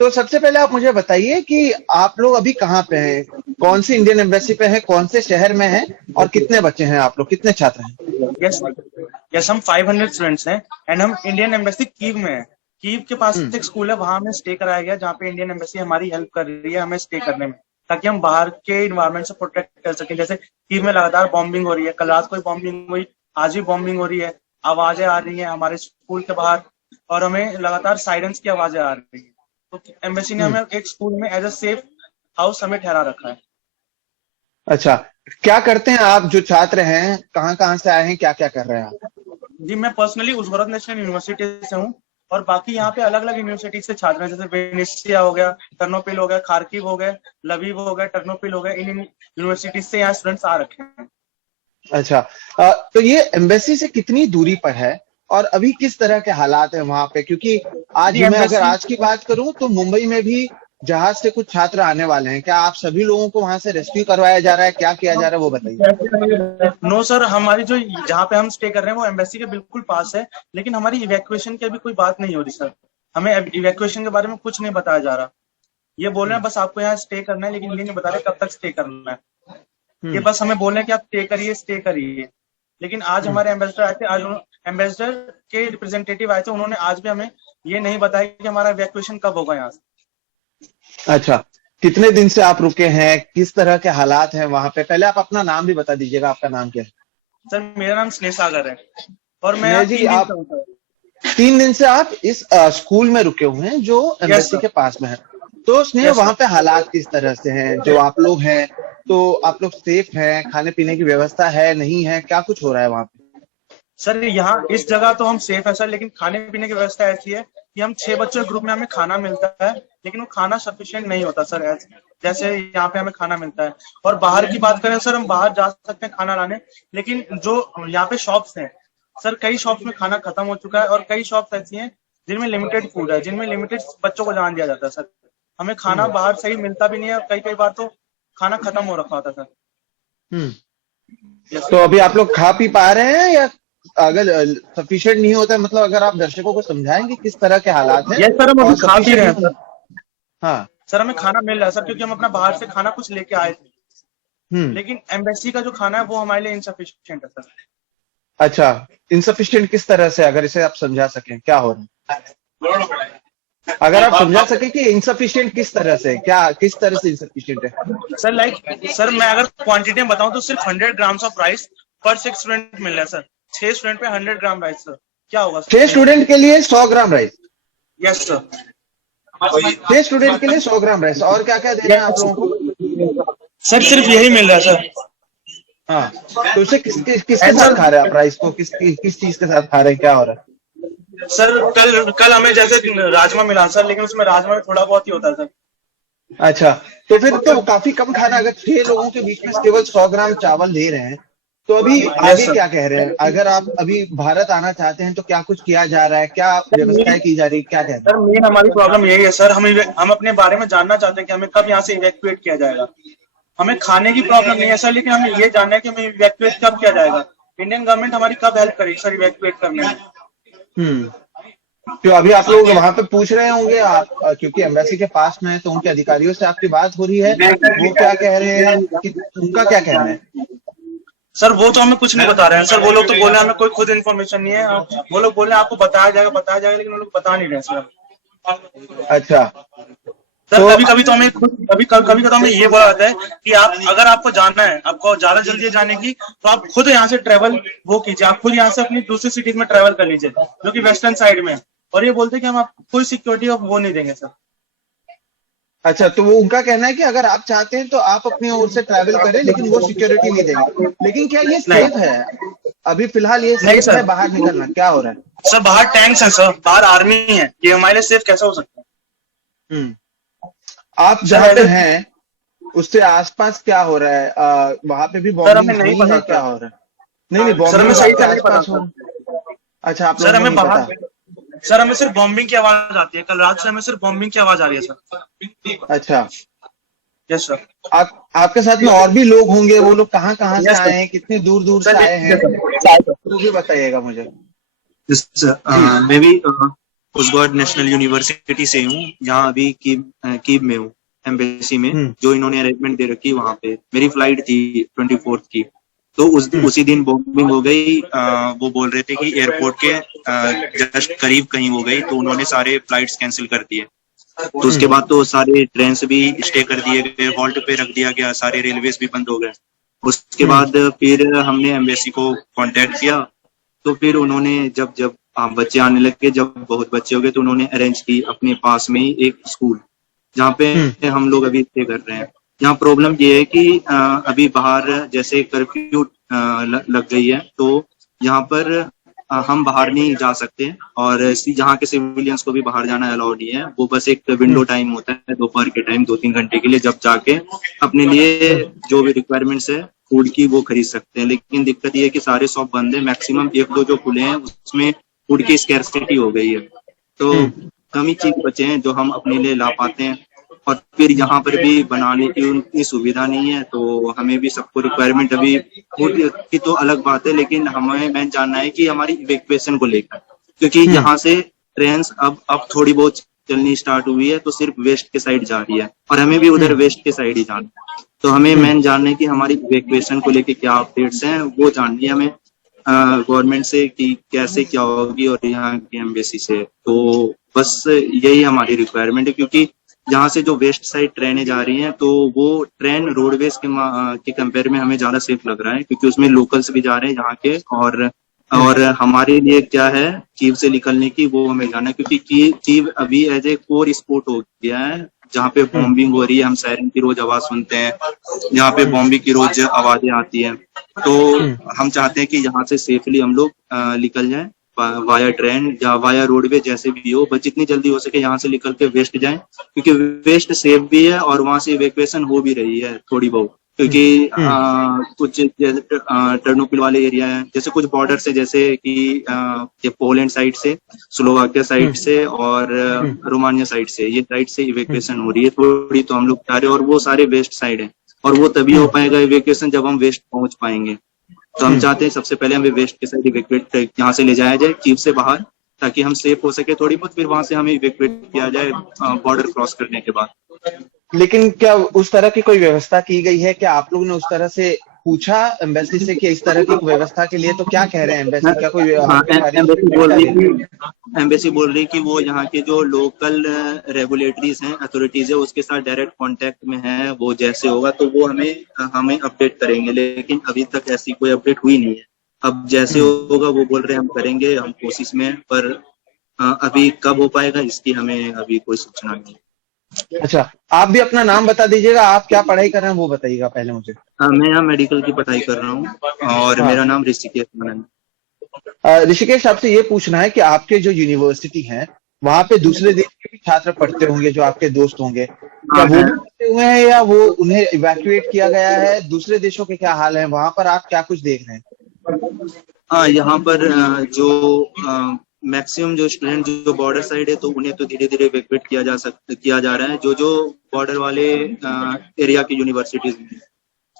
तो सबसे पहले आप मुझे बताइए कि आप लोग अभी कहाँ पे हैं, कौन सी इंडियन एम्बेसी पे हैं, कौन से शहर में हैं, और कितने बच्चे हैं आप लोग, कितने छात्र हैं? यस, यस, हम 500 स्टूडेंट्स हैं। एंड हम इंडियन एम्बेसी कीव में है। कीव के पास हम्म। एक स्कूल है, वहां हमें स्टे कराया गया, जहाँ पे इंडियन एम्बेसी हमारी हेल्प कर रही है हमें स्टे करने में, ताकि हम बाहर के इन्वायरमेंट से प्रोटेक्ट कर सकें। जैसे कीव में लगातार बॉम्बिंग हो रही है, कल रात को बॉम्बिंग हुई, आज भी बॉम्बिंग हो रही है, आवाजें आ रही हैं हमारे स्कूल के बाहर, और हमें लगातार साइरेंस की आवाजें आ रही है। तो एम्बेसी ने हम्म। हमें एक स्कूल में एज अ सेफ हाउस हमें ठहरा रखा है। अच्छा, क्या करते हैं आप जो छात्र हैं, कहाँ कहाँ से आए हैं, क्या क्या कर रहे हैं आप? जी, मैं पर्सनली उस्मानाबाद नेशनल यूनिवर्सिटी से हूँ, और बाकी यहाँ पे अलग अलग यूनिवर्सिटी से छात्र हैं, जैसे वेनेसिया हो गया, टर्नोपिल हो गया, खारकिव हो गया, लवीव हो गया, टर्नोपिल हो गया। इन यूनिवर्सिटी से यहाँ स्टूडेंट्स आ रखे हैं। अच्छा, तो ये एम्बेसी से कितनी दूरी पर है, और अभी किस तरह के हालात हैं वहां पे? क्योंकि जी, आज मैं अगर एम्बेसी। आज की बात करूं तो मुंबई में भी जहाज से कुछ छात्र आने वाले हैं। क्या आप सभी लोगों को वहां से रेस्क्यू करवाया जा रहा है, क्या किया जा रहा है, वो बताइए। नो सर, हमारी जो जहाँ पे हम स्टे कर रहे हैं वो एम्बेसी के बिल्कुल पास है, लेकिन हमारी इवैक्यूएशन की अभी कोई बात नहीं हो रही सर। हमें इवैक्यूएशन के बारे में कुछ नहीं बताया जा रहा। ये बोल रहे हैं हम्म। बस आपको यहाँ स्टे करना है, लेकिन ये नहीं बता रहे कब तक स्टे करना है। ये हम्म। बस हमें बोल रहे हैं कि आप स्टे करिए, स्टे करिए। लेकिन आज हम्म। हमारे एम्बेसडर आए थे, आज एम्बेसडर के रिप्रेजेंटेटिव आए थे, उन्होंने आज भी हमें ये नहीं बताया कि हमारा इवैक्यूएशन कब होगा यहाँ से। अच्छा, कितने दिन से आप रुके हैं, किस तरह के हालात हैं वहां पे? पहले आप अपना नाम भी बता दीजिएगा, आपका नाम क्या है? सर, मेरा नाम स्नेह सागर है, और मैं स्नेह यहाँ जी, 3 दिन से आप हूँ सर। 3 दिन से आप इस स्कूल में रुके हुए हैं जो यस एम्बेसी सर। के पास में है। तो स्नेह, यस वहां सर। पे हालात किस तरह से हैं जो आप लोग हैं? तो आप लोग सेफ हैं, खाने पीने की व्यवस्था है, नहीं है, क्या कुछ हो रहा है वहां पे? सर, यहाँ इस जगह तो हम सेफ है सर, लेकिन खाने पीने की व्यवस्था ऐसी है कि हम 6 बच्चों के ग्रुप में हमें खाना मिलता है, लेकिन वो खाना सफिशिएंट नहीं होता सर, जैसे यहाँ पे हमें खाना मिलता है। और बाहर की बात करें सर, हम बाहर जा सकते हैं खाना लाने, लेकिन जो यहाँ पे शॉप्स हैं सर, कई शॉप्स में खाना खत्म हो चुका है, और कई शॉप्स ऐसी हैं जिनमें लिमिटेड फूड है, जिनमें लिमिटेड बच्चों को जान दिया जाता है सर। हमें खाना हम्म। बाहर सही मिलता भी नहीं है, और कई कई बार तो खाना खत्म हो रखा होता है सर। हम्म। यस तो अभी आप लोग खा पी पा रहे हैं, या अगर सफिशिएंट नहीं होता है, मतलब अगर आप दर्शकों को समझाएंगे किस तरह के हालात हैं यस सर, हम और अभी खा पी सफिशिएंट रहे हैं नहीं होने। सर। हाँ। सर, हमें खाना मिल रहा है सर, क्योंकि हम अपना बाहर से खाना कुछ लेके आए थे, हम्म। लेकिन एम्बेसी का जो खाना है वो हमारे लिए इनसफिशिएंट है सर। अच्छा, इंसफिशिएंट किस तरह से, अगर इसे आप समझा सकें क्या हो रहा है? अगर आप समझा सके कि इंसफिशिएंट किस तरह से, क्या किस तरह से इंसफिशिएंट है? सर, मैं अगर क्वांटिटी में बताऊं तो सिर्फ 100 ग्राम्स ऑफ राइस पर 6 स्टूडेंट मिल रहा है सर। 6 स्टूडेंट पे 100 ग्राम राइस सर, क्या होगा सर? 6 स्टूडेंट के लिए 100 ग्राम राइस? Yes sir. 6 स्टूडेंट के लिए 100 ग्राम राइस, और क्या क्या दे रहे हैं आप यस लोगों को? सर, सिर्फ यही मिल रहा है सर। हाँ। तो उसे किसके एंड साथ सर, खा रहे हैं आप राइस को? किस चीज के साथ खा रहे हैं, क्या हो रहा सर कल कल हमें जैसे राजमा मिला सर, लेकिन उसमें राजमा में थोड़ा बहुत ही होता है सर। है? अच्छा, तो फिर तो काफी कम खाना, अगर 6 लोगों के बीच में केवल 100 ग्राम चावल दे रहे हैं, तो अभी यस आगे सर। क्या कह रहे हैं? अगर आप अभी भारत आना चाहते हैं तो क्या कुछ किया जा रहा है, क्या व्यवस्थाएं की जा रही है, क्या कह रहे हैं? सर, मेन हमारी प्रॉब्लम यही है सर, हम अपने बारे में जानना चाहते हैं कि हमें कब यहाँ से इवैक्यूएट किया जाएगा। हमें खाने की प्रॉब्लम नहीं है सर, लेकिन हमें ये जानना है कि हमें इवैक्यूएट कब किया जाएगा। इंडियन गवर्नमेंट हमारी कब हेल्प करेगी सर इवैक्यूएट करने में। हम्म। तो अभी आप लोग वहां पे पूछ रहे होंगे आप, क्योंकि एम्बेसी के पास में है, तो उनके अधिकारियों से आपकी बात हो रही है, वो क्या कह रहे हैं, कि उनका क्या कहना है? सर, वो तो हमें कुछ नहीं बता रहे हैं सर। वो लोग तो बोल रहे हैं हमें कोई खुद इन्फॉर्मेशन नहीं है। वो लोग बोल रहे हैं आपको बताया जाएगा, बताया जाएगा, लेकिन वो लोग बता नहीं रहे सर। अच्छा। सर, तो कभी कभी तो हमें खुद कभी कभी तो हमें ये बोला जाता है कि आप अगर आपको जानना है, आपको ज्यादा जल्दी है जाने की, तो आप खुद यहाँ से ट्रेवल वो कीजिए, आप खुद यहाँ से अपनी दूसरी सिटीज में ट्रेवल कर लीजिए, जो कि वेस्टर्न साइड में है। और ये बोलते हैं कि हम आपको कोई सिक्योरिटी ऑफ वो नहीं देंगे सर। अच्छा, तो वो उनका कहना है कि अगर आप चाहते हैं तो आप अपनी ओर से ट्रैवल करें, लेकिन वो सिक्योरिटी नहीं देंगे। लेकिन क्या ये सेफ नहीं, है? अभी फिलहाल ये नहीं सेफ है सर। बाहर निकलना, क्या हो रहा है? सर, बाहर टैंक्स है सर, बाहर आर्मी है, ये हमारे लिए सेफ कैसे हो सकता है? हम्म। आप सर जहाँ पे ऐसे हैं उससे आसपास क्या हो रहा है? वहां पे भी सर हमें बॉम्बिंग्स नहीं हुई पता हैं, क्या सर। हो रहा है? नहीं नहीं, सर, हमें बॉम्बिंग्स सही आपके से नहीं पता आसपास हो? सर। अच्छा, आप सर, लोगों को हमें नहीं पता। बाहर सर हमें सिर्फ बॉम्बिंग की आवाज आती है, कल रात से हमें सिर्फ बॉम्बिंग की आवाज आ रही है सर। अच्छा। Yes sir. आपके साथ में और भी लोग होंगे, वो लोग कहाँ कहाँ से यस आए सर। हैं, कितनी दूर दूर से सर, आए हैं, यस सर। वो भी बताइएगा मुझे। Yes ji. Sir, may be उस्गोट नेशनल यूनिवर्सिटी से हूँ, यहाँ अभी कीव में हूँ, एम्बेसी में। जो इन्होंने अरेंजमेंट दे रखी वहां पे मेरी फ्लाइट थी 24 की, तो उसी दिन बॉम्बिंग हो गई। वो बोल रहे थे कि एयरपोर्ट के जस्ट करीब कहीं हो गई, तो उन्होंने सारे फ्लाइट्स कैंसिल कर दिए। तो उसके बाद तो सारे ट्रेन भी स्टे कर दिए गए, हॉल्ट पे रख दिया गया, सारे रेलवेज भी बंद हो गए। उसके बाद फिर हमने एम्बेसी को कांटेक्ट किया, तो फिर उन्होंने जब जब बच्चे आने लगे, जब बहुत बच्चे हो गए, तो उन्होंने अरेंज की अपने पास में ही एक स्कूल, जहाँ पे हम लोग अभी स्टे कर रहे हैं। यहाँ प्रॉब्लम ये है कि अभी बाहर जैसे कर्फ्यू लग गई है, तो यहाँ पर हम बाहर नहीं जा सकते, और यहाँ के सिविलियंस को भी बाहर जाना अलाउ नहीं है। वो बस एक विंडो टाइम होता है दोपहर के टाइम 2-3 घंटे के लिए, जब जाके अपने लिए जो भी रिक्वायरमेंट्स है फूड की वो खरीद सकते हैं। लेकिन दिक्कत ये है कि सारे शॉप बंद है, मैक्सिमम 1-2 जो खुले हैं उसमें फूड की स्कैर्सिटी हो गई है, तो कम ही चीज बचे हैं जो हम अपने लिए ला पाते हैं। और फिर यहाँ पर भी बनाने की उनकी सुविधा नहीं है, तो हमें भी सबको रिक्वायरमेंट अभी फूड की तो अलग बात है, लेकिन हमें मैं जानना है कि हमारी इवैक्यूएशन को लेकर, क्योंकि यहाँ से ट्रेन अब थोड़ी बहुत चलनी स्टार्ट हुई है, तो सिर्फ वेस्ट के साइड जा रही है, और हमें भी उधर वेस्ट के साइड ही जाना है। तो हमें मेन जानना है कि हमारी इवैक्यूएशन को लेके क्या अपडेट्स हैं, वो जाननी है हमें गवर्नमेंट से कि कैसे क्या होगी, और यहाँ की एम्बेसी से। तो बस यही हमारी रिक्वायरमेंट है, क्योंकि यहाँ से जो वेस्ट साइड ट्रेनें जा रही हैं, तो वो ट्रेन रोडवेज के कंपेयर में हमें ज्यादा सेफ लग रहा है, क्योंकि उसमें लोकल्स भी जा रहे हैं यहाँ के, और हमारे लिए क्या है कीव से निकलने की, वो हमें जाना है, क्योंकि कीव अभी एज ए कोर स्पॉट हो गया है, जहाँ पे बॉम्बिंग हो रही है। हम सायरन की रोज आवाज सुनते हैं, यहाँ पे बॉम्बिंग की रोज आवाजें आती हैं, तो हम चाहते हैं कि यहाँ से सेफली हम लोग निकल जाएं वाया ट्रेन या वाया रोडवे, जैसे भी हो, बस जितनी जल्दी हो सके यहाँ से निकल के वेस्ट जाएं, क्योंकि वेस्ट सेफ भी है और वहां से इवैक्यूएशन हो भी रही है थोड़ी बहुत, क्योंकि कुछ टर्नोपिल वाले एरिया है, जैसे कुछ बॉर्डर से, जैसे कि पोलैंड साइड से, स्लोवाकिया साइड से और रोमानिया साइड से, ये साइड से इवैक्यूएशन हो रही है थोड़ी, तो हम लोग जा रहे हैं, और वो सारे वेस्ट साइड है, और वो तभी हो पाएगा इवैक्यूएशन जब हम वेस्ट पहुंच पाएंगे। तो हम चाहते हैं सबसे पहले हमें वेस्ट के साइड इवैक्यूएट यहाँ से ले जाया जाए कीव से बाहर, ताकि हम सेफ हो सके थोड़ी बहुत, फिर वहां से हमें इवैक्यूएट किया जाए बॉर्डर क्रॉस करने के बाद। लेकिन क्या उस तरह की कोई व्यवस्था की गई है? क्या आप लोगों ने उस तरह से पूछा एम्बेसी से कि इस तरह की व्यवस्था के लिए? तो क्या कह रहे हैं एम्बेसी? क्या कोई एम्बेसी बोल रही कि वो यहाँ के जो लोकल रेगुलेटरीज हैं, अथॉरिटीज है, उसके साथ डायरेक्ट कांटेक्ट में है, वो जैसे होगा तो वो हमें अपडेट करेंगे, लेकिन अभी तक ऐसी कोई अपडेट हुई नहीं है। अब जैसे होगा वो बोल रहे हैं हम करेंगे, हम कोशिश में, पर अभी कब हो पाएगा इसकी हमें अभी कोई सूचना नहीं। अच्छा, आप भी अपना नाम बता दीजिएगा, आप क्या पढ़ाई कर रहे हैं वो बताइएगा पहले मुझे। मैं यहाँ मेडिकल की पढ़ाई कर रहा हूँ, और मेरा नाम ऋषिकेश मनन है। ऋषिकेश, आपसे ये पूछना है कि आपके जो यूनिवर्सिटी है वहाँ पे दूसरे देश के भी छात्र पढ़ते होंगे जो आपके दोस्त होंगे, क्या वो भी पढ़ते हुए हैं या वो उन्हें इवैक्यूएट किया गया है? दूसरे देशों के क्या हाल है वहां पर, आप क्या कुछ देख रहे हैं? हाँ, यहाँ पर जो मैक्सिमम जो स्टूडेंट जो बॉर्डर साइड है, तो उन्हें तो धीरे धीरे इवैक्यूएट किया जा रहा है, जो बॉर्डर वाले एरिया की यूनिवर्सिटीज में।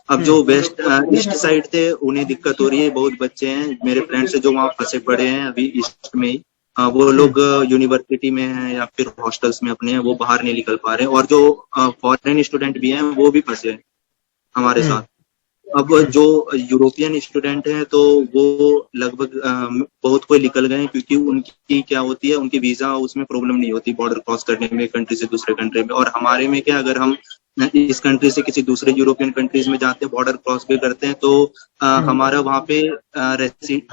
अब जो वेस्ट ईस्ट साइड थे उन्हें दिक्कत हो रही है, बहुत बच्चे हैं मेरे फ्रेंड्स से जो वहाँ फंसे पड़े हैं अभी ईस्ट में ही, वो लोग यूनिवर्सिटी में हैं या फिर हॉस्टल्स में अपने हैं, वो बाहर नहीं निकल पा रहे हैं, और जो फॉरेन स्टूडेंट भी हैं वो भी फंसे हैं हमारे साथ। अब जो यूरोपियन स्टूडेंट हैं तो वो लगभग बहुत कोई निकल गए हैं, क्योंकि उनकी क्या होती है, उनकी वीजा उसमें प्रॉब्लम नहीं होती बॉर्डर क्रॉस करने में कंट्री से दूसरे कंट्री में। और हमारे में क्या, अगर हम इस कंट्री से किसी दूसरे यूरोपियन कंट्रीज में जाते हैं, बॉर्डर क्रॉस भी करते हैं, तो हमारा वहाँ पे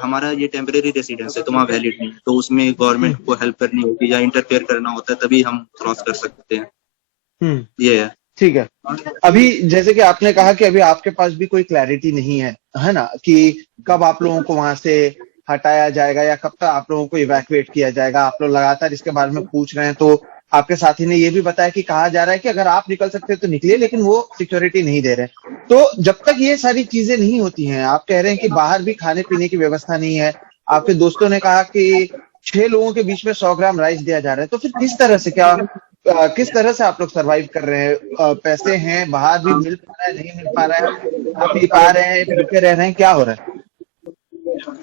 हमारा ये टेम्परेरी रेसिडेंस है, तो वहाँ वैलिड नहीं है, तो उसमें गवर्नमेंट को हेल्प करनी होगी या इंटरफेयर करना होता है, तभी हम क्रॉस कर सकते हैं। ये है। ठीक है। अभी जैसे कि आपने कहा कि अभी आपके पास भी कोई क्लैरिटी नहीं है ना, कि कब आप लोगों को वहां से हटाया जाएगा या कब तक आप लोगों को इवैक्यूएट किया जाएगा। आप लोग लगातार इसके बारे में पूछ रहे हैं, तो आपके साथी ने ये भी बताया कि कहा जा रहा है कि अगर आप निकल सकते हैं तो निकलिए, लेकिन वो सिक्योरिटी नहीं दे रहे। तो जब तक ये सारी चीजें नहीं होती हैं, आप कह रहे हैं कि बाहर भी खाने पीने की व्यवस्था नहीं है, आपके दोस्तों ने कहा कि 6 लोगों के बीच में 100 ग्राम राइस दिया जा रहा है, तो फिर किस तरह से आप लोग सरवाइव कर रहे हैं? पैसे हैं, बाहर भी मिल पा रहा है, नहीं मिल पा रहा है, आप पी पा रहे हैं, भूखे रह रहे हैं, क्या हो रहा है?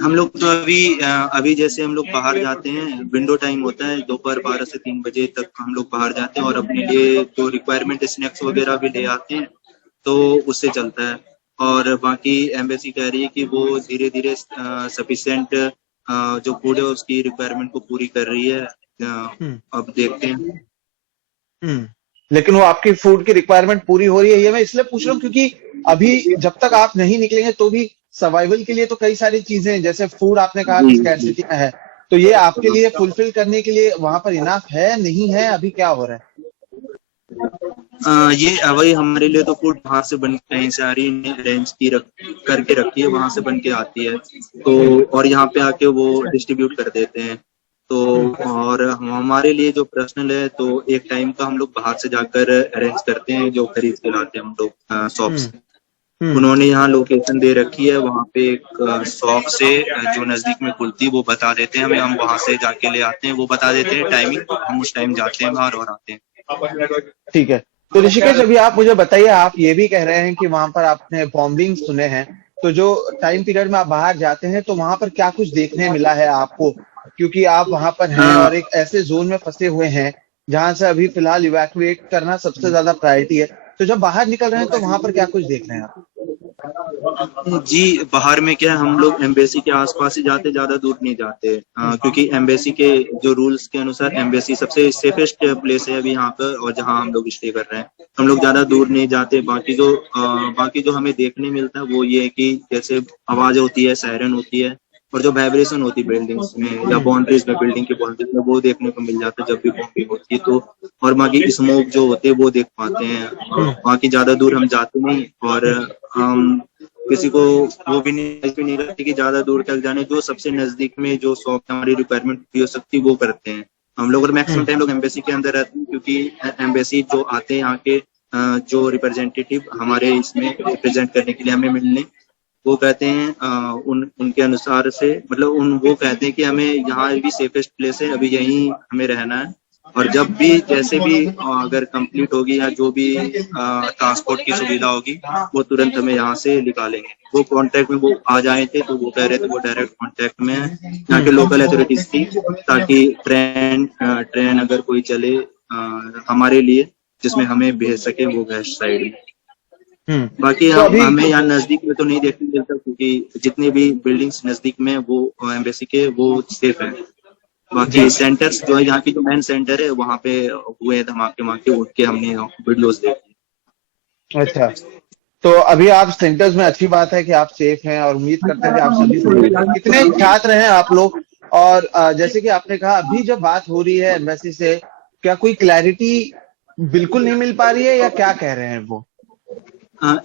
हम लोग तो अभी जैसे हम लोग बाहर जाते हैं, विंडो टाइम होता है दोपहर 12 से 3 बजे तक हम लोग बाहर जाते हैं और अपने लिए जो रिक्वायरमेंट स्नैक्स वगैरह भी ले आते हैं, तो उससे चलता है। और बाकी एम्बेसी कह रही है कि वो धीरे धीरे सफिशिएंट जो फूड है उसकी रिक्वायरमेंट को पूरी कर रही है। अब देखते हैं। लेकिन वो आपकी फूड की रिक्वायरमेंट पूरी हो रही है, ये मैं इसलिए पूछ रहा हूँ क्योंकि अभी जब तक आप नहीं निकलेंगे तो भी सर्वाइवल के लिए तो कई सारी चीजें हैं, जैसे फूड आपने कहा कि स्कैर्सिटी में है, तो ये आपके लिए फुलफिल करने के लिए वहां पर इनाफ है, नहीं है, अभी क्या हो रहा है? ये वही हमारे लिए तो फूड बाहर से बन कहीं से आ रही है, अरेंज करके रखी है, वहां से बन के आती है, तो और यहाँ पे आके वो डिस्ट्रीब्यूट कर देते हैं। तो और हमारे लिए जो पर्सनल है तो एक टाइम का हम लोग बाहर से जाकर अरेंज करते हैं, जो खरीद के लाते हैं हम लोग शॉप से। उन्होंने यहाँ लोकेशन दे रखी है, वहाँ पे एक शॉप से जो नजदीक में खुलती है वो बता देते हैं हमें, हम वहां से जाके ले आते हैं, वो बता देते हैं टाइमिंग, हम उस टाइम जाते हैं बाहर और आते हैं। ठीक है। तो ऋषिकेश, अभी आप मुझे बताइए, आप ये भी कह रहे हैं कि वहां पर आपने बॉम्बिंग सुने हैं, तो जो टाइम पीरियड में आप बाहर जाते हैं तो वहां पर क्या कुछ देखने मिला है आपको, क्योंकि आप वहां पर हैं और एक ऐसे जोन में फंसे हुए हैं जहां से अभी फिलहाल इवैक्यूएट करना सबसे ज्यादा प्रायोरिटी है, तो जब बाहर निकल रहे हैं तो वहां पर क्या कुछ देख रहे हैं आप? जी, बाहर में क्या है, हम लोग एम्बेसी के आसपास ही जाते, ज्यादा दूर नहीं जाते, क्योंकि एम्बेसी के जो रूल्स के अनुसार एम्बेसी सबसे सेफेस्ट प्लेस है अभी यहाँ पर, और जहाँ हम लोग स्टे कर रहे हैं, हम लोग ज्यादा दूर नहीं जाते। बाकी जो हमें देखने मिलता है वो ये है कि जैसे आवाज होती है, सायरन होती है, और जो वाइब्रेशन होती है बिल्डिंग्स में या बाउंड्रीज में, बिल्डिंग की बाउंड्रीज में, वो देखने को मिल जाता है जब भी बॉम्बिंग होती है। तो और बाकी स्मोक जो होते हैं वो देख पाते हैं, बाकी ज्यादा दूर हम जाते नहीं, और हम किसी को वो भी नहीं रहती कि ज्यादा दूर तक जाने, जो सबसे नजदीक में जो शॉप हमारी रिक्वायरमेंट पूरी हो सकती है वो करते हैं हम लोग। और मैक्सिमम टाइम लोग एम्बेसी के अंदर रहते हैं, क्योंकि एम्बेसी जो आते हैं यहाँ के जो रिप्रेजेंटेटिव हमारे इसमें रिप्रेजेंट करने के लिए हमें मिलने, वो कहते हैं उनके अनुसार से, मतलब वो कहते हैं कि हमें यहाँ भी सेफेस्ट प्लेस है, अभी यहीं हमें रहना है, और जब भी जैसे भी अगर कंप्लीट होगी या जो भी ट्रांसपोर्ट की सुविधा होगी वो तुरंत हमें यहाँ से निकालेंगे। वो कांटेक्ट में वो आ जाए थे, तो वो कह रहे थे वो डायरेक्ट कांटेक्ट में है यहाँ के लोकल अथॉरिटीज थी, ताकि ट्रेन अगर कोई चले हमारे लिए जिसमें हमें भेज सके, वो वेस्ट साइड में। बाकी हमें यहाँ नजदीक में तो नहीं देखने मिलता, क्योंकि जितने भी बिल्डिंग्स नजदीक में वो एम्बेसी के वो सेफ है। बाकी सेंटर्स जो है, यहाँ की जो मेन सेंटर है वहाँ पे हुए धमाके वहाँ के, उठ के हमने वीडियोस देखी। अच्छा, तो अभी आप सेंटर्स में, अच्छी बात है कि आप सेफ हैं और उम्मीद करते हैं कि आप सभी सेफ। कितने छात्र हैं आप लोग? और जैसे कि आपने कहा अभी जब बात हो रही है एम्बेसी से, क्या कोई क्लैरिटी बिल्कुल नहीं मिल पा रही है या क्या कह रहे हैं वो?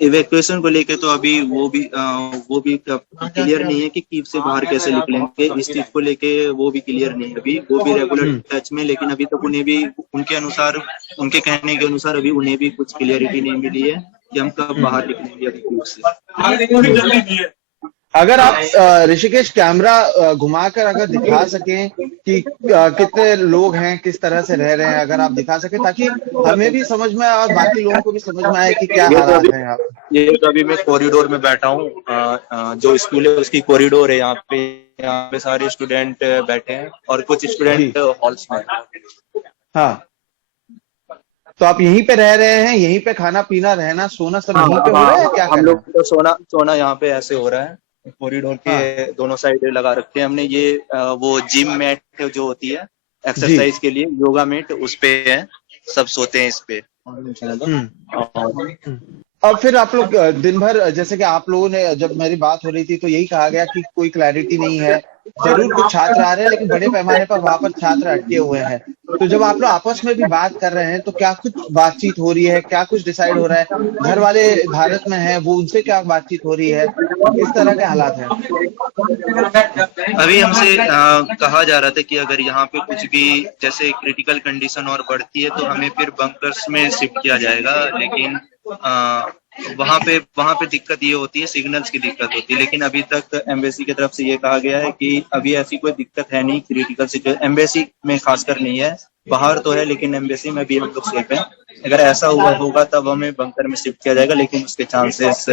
इवैक्यूएशन को लेके तो अभी वो भी क्लियर नहीं है कि कीव से बाहर कैसे निकलेंगे, इस चीज को लेके वो भी क्लियर नहीं है अभी। वो भी रेगुलर टच में, लेकिन अभी तक उन्हें भी उनके अनुसार, उनके कहने के अनुसार अभी उन्हें भी कुछ क्लियरिटी नहीं मिली है कि हम कब बाहर निकलेंगे अभी कीव से। अगर आप ऋषिकेश कैमरा घुमाकर अगर दिखा सकें कि कितने लोग हैं, किस तरह से रह रहे हैं, अगर आप दिखा सकें ताकि हमें भी समझ में आए और बाकी लोगों को भी समझ में आए कि क्या हालात है यहाँ पे। ये तो अभी मैं कॉरिडोर में बैठा हूँ, जो स्कूल है उसकी कॉरिडोर है, यहाँ पे सारे स्टूडेंट बैठे हैं और कुछ स्टूडेंट हॉल्स में। हाँ, तो आप यहीं पे रह रहे हैं, यहीं पे खाना पीना रहना सोना सब यहीं पे हो रहा है? क्या हम लोग तो सोना यहाँ पे ऐसे हो रहा है, कॉरिडोर के दोनों साइड लगा रखते हैं हमने। ये वो जिम मैट जो होती है एक्सरसाइज के लिए, योगा मैट, उस पे है, सब सोते हैं इस पे। अब फिर आप लोग दिन भर, जैसे कि आप लोगों ने, जब मेरी बात हो रही थी तो यही कहा गया कि कोई क्लैरिटी नहीं है, जरूर कुछ छात्र आ रहे हैं लेकिन बड़े पैमाने पर वहां पर छात्र अटके हुए हैं। तो जब आप लोग आपस में भी बात कर रहे हैं तो क्या कुछ बातचीत हो रही है, क्या कुछ डिसाइड हो रहा है? घर वाले भारत में हैं, वो उनसे क्या बातचीत हो रही है, किस तरह के हालात हैं? अभी हमसे कहा जा रहा था कि अगर यहाँ पे कुछ भी जैसे क्रिटिकल कंडीशन और बढ़ती है तो हमें फिर बंकर्स में शिफ्ट किया जाएगा, लेकिन वहाँ पे दिक्कत ये होती है, सिग्नल्स की दिक्कत होती है। लेकिन अभी तक एम्बेसी की तरफ से ये कहा गया है कि अभी ऐसी कोई दिक्कत है नहीं, क्रिटिकल सिचुएशन एम्बेसी में खासकर नहीं है, बाहर तो है लेकिन एम्बेसी में भी हम लोग सेफ हैं। अगर ऐसा हुआ होगा तब हमें बंकर में शिफ्ट किया जाएगा, लेकिन उसके चांसेस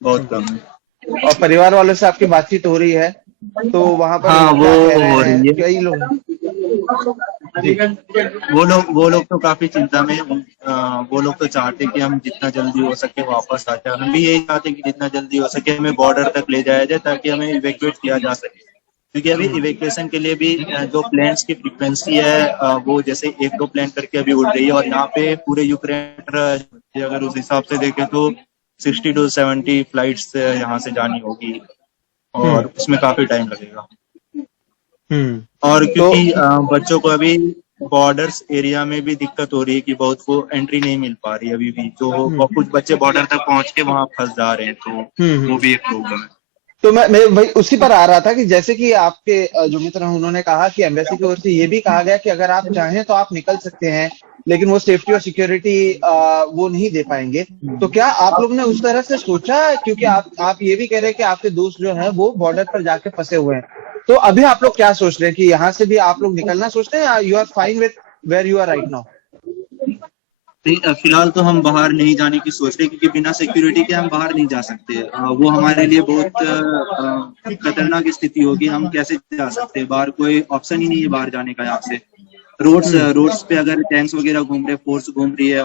बहुत कम है। और परिवार वालों से आपकी बातचीत हो रही है, तो वहां पर हाँ, वो वो क्या कह रहे हो हैं? रही है। कई लोग जी वो लोग तो काफी चिंता में वो लोग तो चाहते हैं कि हम जितना जल्दी हो सके वापस आ जाए। हम भी यही चाहते हैं कि जितना जल्दी हो सके हमें बॉर्डर तक ले जाया जाए ताकि हमें इवैक्यूएट किया जा सके, क्योंकि अभी इवैक्यूएशन के लिए भी जो प्लेन्स की फ्रीक्वेंसी है वो जैसे 1-2 प्लेन करके अभी उड़ रही है, और यहाँ पे पूरे यूक्रेन अगर उस हिसाब से देखें तो 60 to 70 फ्लाइट्स यहाँ से जानी होगी, हम्म और उसमें काफी टाइम लगेगा। हम्म और तो क्योंकि बच्चों को अभी बॉर्डर्स एरिया में भी दिक्कत हो रही है कि बहुत को एंट्री नहीं मिल पा रही है अभी भी, तो हम्म कुछ बच्चे बॉर्डर तक पहुंच के वहां फंस जा रहे हैं, तो वो हम्म। भी एक प्रॉब्लम है। तो मैं भाई उसी पर आ रहा था कि जैसे कि आपके जो मित्र हैं उन्होंने कहा कि एम्बेसी की ओर से ये भी कहा गया कि अगर आप चाहें तो आप निकल सकते हैं, लेकिन वो सेफ्टी और सिक्योरिटी वो नहीं दे पाएंगे। तो क्या आप लोग ने उस तरह से सोचा? क्योंकि आप ये भी कह रहे हैं कि आपके दोस्त जो है वो बॉर्डर पर जाके फंसे हुए हैं, तो अभी आप लोग क्या सोच रहे हैं कि यहाँ से भी आप लोग निकलना सोच रहे हैं, या you are fine with where you are right now? नहीं, फिलहाल तो हम बाहर नहीं जाने की सोच रहे, क्योंकि बिना सिक्योरिटी के हम बाहर नहीं जा सकते। वो हमारे लिए बहुत खतरनाक स्थिति होगी। हम कैसे जा सकते हैं बाहर? कोई ऑप्शन ही नहीं है बाहर जाने का यहाँ से। रोड्स पे अगर टैंक्स वगैरह घूम रहे, फोर्स घूम रही है,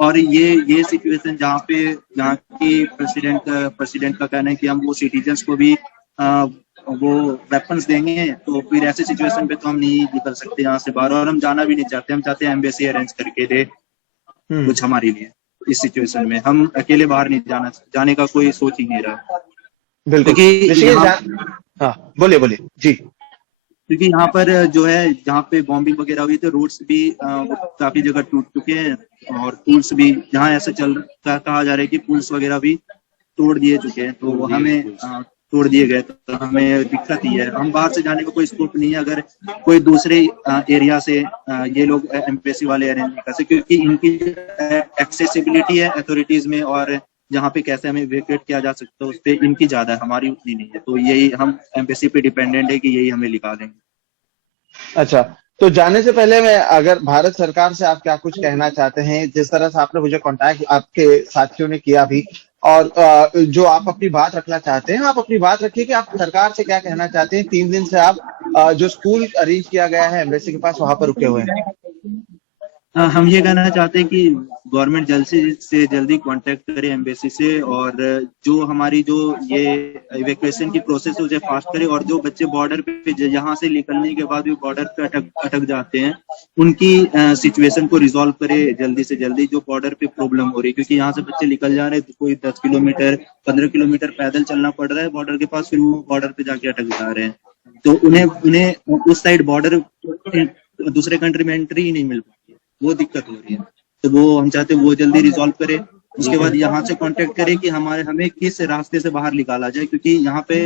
और ये सिचुएशन जहाँ पे यहाँ की प्रेसिडेंट का कहना है कि हम वो सिटीजन्स को भी वो वेपन्स देंगे, तो फिर ऐसे सिचुएशन पे तो हम नहीं निकल सकते यहाँ से बाहर, और हम जाना भी नहीं चाहते। हम चाहते हैं एम्बेसी अरेंज करके दे कुछ हमारे लिए। इस सिचुएशन में हम अकेले बाहर नहीं जाने का कोई सोच ही नहीं रहा, बिल्कुल। क्योंकि हाँ, बोलिए बोलिए जी। क्योंकि यहाँ पर जो है जहाँ पे बॉम्बिंग वगैरह हुई, तो रोड्स भी काफी जगह टूट चुके हैं, और पुल्स भी जहाँ ऐसा कहा जा रहा है कि पुल्स वगैरह भी तोड़ दिए चुके हैं, तो हमें तोड़ दिए गए, तो हमें दिक्कत ही है। हम बाहर से जाने का कोई स्कोप नहीं है अगर कोई दूसरे एरिया से ये लोग एम्बेसी वाले अरेंज नहीं कर सकते, क्योंकि इनकी एक्सेसिबिलिटी है अथॉरिटीज में, और जहाँ पे कैसे हमें इवैक्यूएट किया जा सकता है उस पर इनकी ज्यादा है, हमारी उतनी नहीं है। तो यही हम एम्बेसी पे डिपेंडेंट है कि यही हमें निकालेंगे। अच्छा, तो जाने से पहले मैं अगर भारत सरकार से आप क्या कुछ कहना चाहते हैं? जिस तरह से आपने मुझे कांटेक्ट आपके साथियों ने किया अभी, और जो आप अपनी बात रखना चाहते हैं, आप अपनी बात रखिए कि आप सरकार से क्या कहना चाहते हैं। 3 दिन से आप जो स्कूल अरेंज किया गया है एम्बेसी के पास, वहां पर रुके हुए हैं। हम ये कहना चाहते हैं कि गवर्नमेंट जल्द से जल्दी कांटेक्ट करे एम्बेसी से, और जो हमारी जो ये इवैक्यूएशन की प्रोसेस है उसे फास्ट करे, और जो बच्चे बॉर्डर पे यहाँ से निकलने के बाद भी बॉर्डर पे अटक जाते हैं, उनकी सिचुएशन को रिजॉल्व करे जल्दी से जल्दी, जो बॉर्डर पे प्रॉब्लम हो रही है। क्योंकि यहाँ से बच्चे निकल जा रहे हैं, कोई 10 किलोमीटर 15 किलोमीटर पैदल चलना पड़ रहा है बॉर्डर के पास, फिर वो बॉर्डर पे जाके अटक जा रहे हैं, तो उन्हें उस साइड बॉर्डर दूसरे कंट्री में एंट्री ही नहीं मिल पाती है, वो दिक्कत हो रही है। तो वो हम चाहते हैं वो जल्दी रिजॉल्व करे, उसके बाद यहाँ से कांटेक्ट करे कि हमें किस रास्ते से बाहर निकाला जाए, क्योंकि यहाँ पे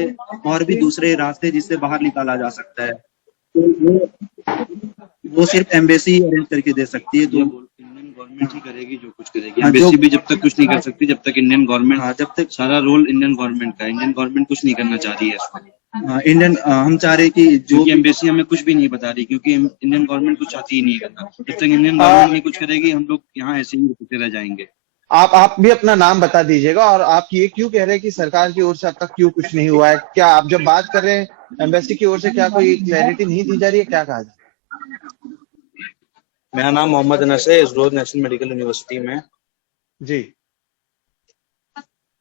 और भी दूसरे रास्ते जिससे बाहर निकाला जा सकता है, तो वो सिर्फ एम्बेसी अरेंज करके दे सकती है। तो इंडियन गवर्नमेंट ही करेगी जो कुछ करेगी, एम्बेसी भी जब तक कुछ नहीं कर सकती जब तक इंडियन गवर्नमेंट, जब तक सारा रोल इंडियन गवर्नमेंट का, इंडियन गवर्नमेंट कुछ नहीं करना चाह रही है इसमें। हम चाह रहे हैं कि जो एम्बेसी हमें कुछ भी नहीं बता रही, क्योंकि इंडियन गवर्नमेंट कुछ चाहती ही नहीं करना। जब तक इंडियन गवर्नमेंट नहीं कुछ करेगी हम लोग यहाँ ऐसे ही रुकते रह जाएंगे। आप भी अपना नाम बता दीजिएगा, और आप ये क्यों कह रहे हैं कि सरकार की ओर से अब तक क्यों कुछ नहीं हुआ है? क्या आप जब बात कर रहे हैं एम्बेसी की ओर से, क्या कोई क्लैरिटी नहीं दी जा रही है? क्या कहा जाए? मेरा नाम मोहम्मद अनस है, इजरोज नेशनल मेडिकल यूनिवर्सिटी में। जी,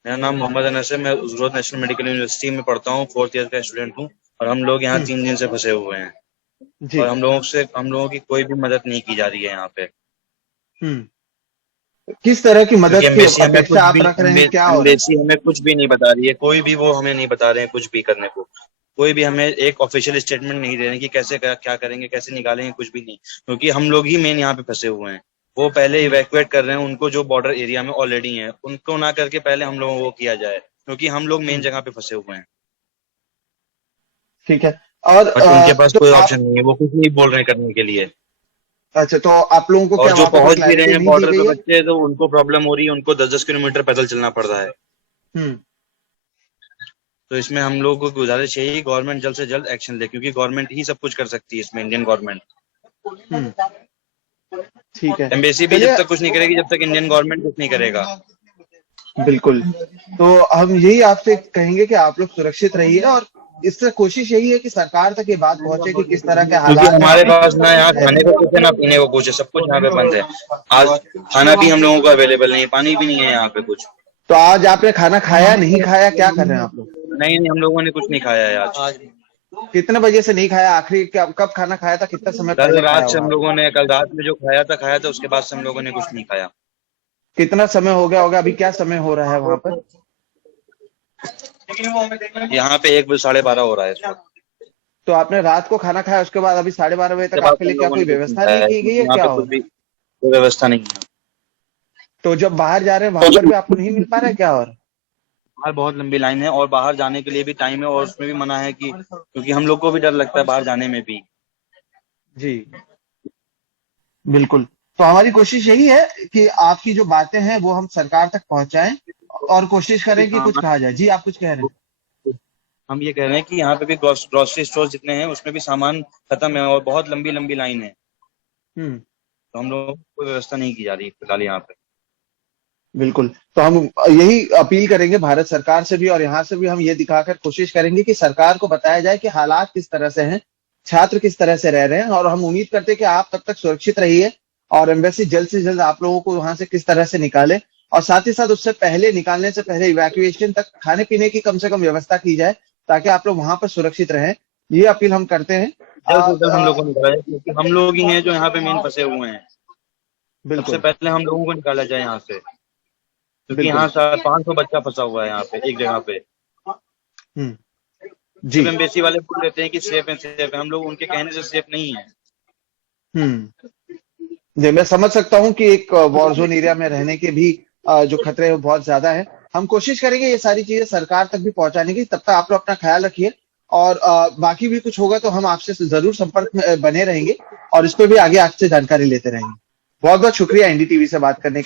मेरा नाम मोहम्मद अनस है, मैं इजरोज नेशनल मेडिकल यूनिवर्सिटी में पढ़ता हूँ, 4th ईयर का स्टूडेंट हूँ, और हम लोग यहाँ 3 दिन से फंसे हुए हैं, जी। और हम लोगों की कोई भी मदद नहीं की जा रही है यहाँ पे। किस तरह की मदद की एम्बेसी हमें अपेक्षा आप रख रहे हैं? क्या हो रहा है? एम्बेसी हमें कुछ भी नहीं बता रही है, कोई भी वो हमें नहीं बता रहे हैं कुछ भी करने को। कोई भी हमें एक ऑफिशियल स्टेटमेंट नहीं दे रहे कि कैसे क्या करेंगे, कैसे निकालेंगे, कुछ भी नहीं, क्योंकि हम लोग ही मेन यहाँ पे फंसे हुए हैं। वो पहले इवैक्यूएट कर रहे हैं उनको जो बॉर्डर एरिया में ऑलरेडी हैं, उनको ना करके पहले हम लोगों को किया जाए, क्योंकि हम लोग मेन जगह पे फंसे हुए हैं। ठीक है। और उनके पास तो कोई ऑप्शन नहीं है, वो कुछ नहीं बोल रहे करने के लिए। अच्छा, तो आप लोगों को और क्या जो वहां पर पहुंच भी रहे क्लैरिटी हैं नहीं दी बॉर्डर गई पे है? बच्चे, तो उनको प्रॉब्लम हो रही है, उनको 10-10 किलोमीटर पैदल चलना पड़ रहा है। तो इसमें हम लोगों को गुजारिश यही, गवर्नमेंट जल्द से जल्द एक्शन ले, क्योंकि गवर्नमेंट ही सब कुछ कर सकती है इसमें, इंडियन गवर्नमेंट। ठीक है। एम्बेसी भी जब तक कुछ नहीं करेगी, जब तक इंडियन गवर्नमेंट कुछ नहीं करेगा। बिल्कुल। तो हम यही आपसे कहेंगे कि आप लोग सुरक्षित रहिए और इससे कोशिश यही है कि सरकार तक ये बात पहुंचे कि किस तरह के क्योंकि हालात में हमारे आप पास ना यहाँ रह खाने रहे को हैं। कुछ है ना पीने को कुछ है, सब कुछ यहाँ पे बंद है। आज खाना भी हम लोगों को अवेलेबल नहीं है, पानी भी नहीं है यहाँ पे कुछ। तो आज आपने खाना खाया, नहीं खाया, क्या कर रहे हैं आप लोग? नहीं नहीं, हम लोगों ने कुछ नहीं खाया है आज। कितने बजे से नहीं खाया? आखिरी कब खाना खाया था? कितना समय कल पहले खाया रात से होगा हम आपने? लोगों ने, कल रात में जो खाया था उसके बाद से हम लोगों ने कुछ नहीं खाया। कितना समय हो गया होगा? अभी क्या समय हो रहा है वहां पर? यहाँ पे 1 बजे 12:30 हो रहा है इस वक्त। तो आपने रात को खाना खाया, उसके बाद अभी 12:30 बजे उसके तक बाद आपके हम लिए क्या लोगों कोई ने कुछ नहीं व्यवस्था खाया नहीं है की गई क्योंकि है? यहाँ क्या पे हो कुछ रहा भी है? कोई व्यवस्था नहीं है। तो जब बाहर जा रहे हैं वहां पर भी आपको नहीं मिल पा रहा है क्या? और बाहर बहुत लंबी लाइन है और बाहर जाने के लिए भी टाइम है और उसमें भी मना है कि क्योंकि हम लोग को भी डर लगता है बाहर जाने में भी। जी बिल्कुल। तो हमारी कोशिश यही है कि आपकी जो बातें हैं वो हम सरकार तक पहुंचाएं और कोशिश करें कि कुछ हाँ, कहा जाए। जी आप कुछ कह रहे हैं? हम ये कह रहे हैं कि यहाँ पे भी ग्रोसरी स्टोर जितने हैं उसमें भी सामान खत्म है और बहुत लंबी लंबी लाइन है। हम्म तो हम लोगों को कोई व्यवस्था नहीं की जा रही फिलहाल यहाँ पे। बिल्कुल। तो हम यही अपील करेंगे भारत सरकार से भी और यहाँ से भी हम ये दिखाकर कोशिश करेंगे कि सरकार को बताया जाए कि हालात किस तरह से हैं, छात्र किस तरह से रह रहे हैं और हम उम्मीद करते हैं कि आप तब तक सुरक्षित रहिए और एम्बेसी जल्द से जल्द आप लोगों को वहां से किस तरह से निकाले और साथ ही साथ उससे पहले निकालने से पहले इवैक्यूएशन तक खाने पीने की कम से कम व्यवस्था की जाए ताकि आप लोग वहां पर सुरक्षित रहें। ये अपील हम करते हैं। जल्द से जल्द हम लोग को निकाला जाए क्योंकि हम लोग ही हैं जो यहाँ पे मेन फंसे हुए हैं। सबसे बिल्कुल पहले हम लोगों को निकाला जाए यहाँ से क्योंकि बिल्कुल। यहाँ 500 बच्चा फंसा हुआ है यहाँ पे एक जगह पे। हम्म जी सिर्फ एम्बेसी वाले बोल देते हैं कि सेफ है, हम लोग उनके कहने से सेफ नहीं है। जी मैं समझ सकता हूँ कि एक वॉर जोन एरिया में रहने के भी जो खतरे हैं वो बहुत ज्यादा है। हम कोशिश करेंगे ये सारी चीजें सरकार तक भी पहुंचाने की। तब तक आप लोग अपना ख्याल रखिए और बाकी भी कुछ होगा तो हम आपसे जरूर संपर्क में बने रहेंगे और इस पे भी आगे आपसे जानकारी लेते रहेंगे। बहुत बहुत शुक्रिया एनडीटीवी से बात करने के